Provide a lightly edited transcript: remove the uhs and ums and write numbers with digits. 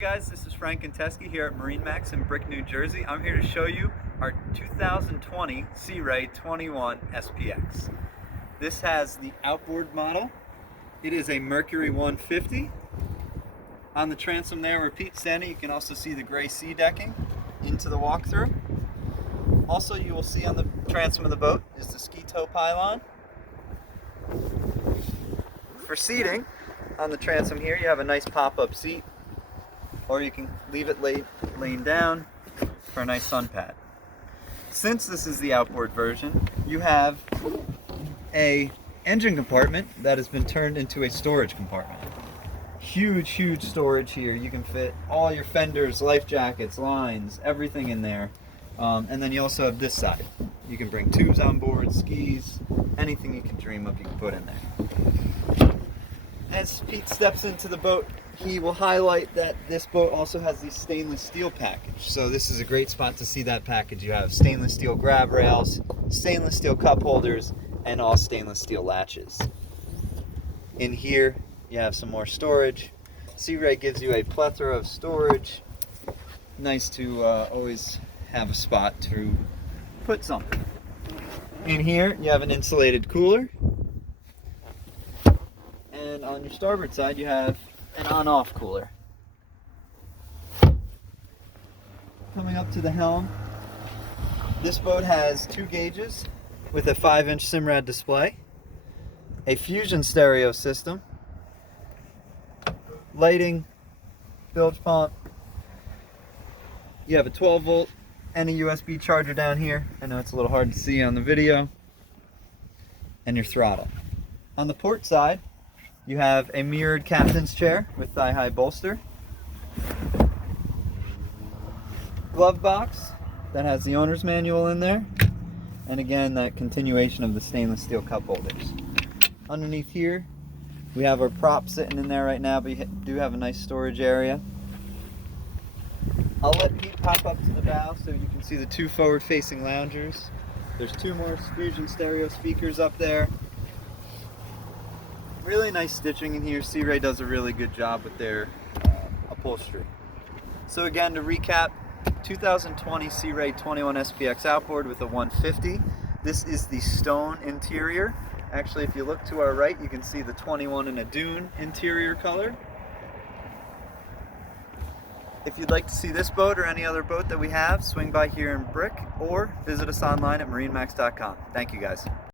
Hey guys, this is Frank and Teskey here at MarineMax in Brick, New Jersey. I'm here to show you our 2020 Sea Ray 21 SPX. This has the Outboard model. It is a Mercury 150. On the transom there where Pete's standing, you can also see the gray sea decking into the walkthrough. Also, you will see on the transom of the boat is the ski tow pylon. For seating, on the transom here, you have a nice pop-up seat, or you can leave it laying down for a nice sun pad. Since this is the outboard version, you have a engine compartment that has been turned into a storage compartment. Huge storage here. You can fit all your fenders, life jackets, lines, everything in there. And then you also have this side. You can bring tubes on board, skis, anything you can dream of you can put in there. As Pete steps into the boat, he will highlight that this boat also has the stainless steel package. So this is a great spot to see that package. You have stainless steel grab rails, stainless steel cup holders, and all stainless steel latches. In here, you have some more storage. Sea Ray gives you a plethora of storage. Nice to always have a spot to put something. In here, you have an insulated cooler. And on your starboard side, you have an on-off cooler. Coming up to the helm, this boat has 2 gauges with a 5-inch Simrad display, a Fusion stereo system, lighting, bilge pump. You have a 12-volt and a USB charger down here. I know it's a little hard to see on the video. And your throttle. On the port side, you have a mirrored captain's chair with thigh-high bolster. Glove box that has the owner's manual in there. And again, that continuation of the stainless steel cup holders. Underneath here, we have our prop sitting in there right now, but you do have a nice storage area. I'll let Pete pop up to the bow so you can see the 2 forward-facing loungers. There's 2 more Fusion stereo speakers up there. Really nice stitching in here. Sea Ray does a really good job with their upholstery. So again, to recap, 2020 Sea Ray 21 SPX outboard with a 150. This is the stone interior. Actually, if you look to our right, you can see the 21 in a dune interior color. If you'd like to see this boat or any other boat that we have, swing by here in Brick or visit us online at MarineMax.com. Thank you guys.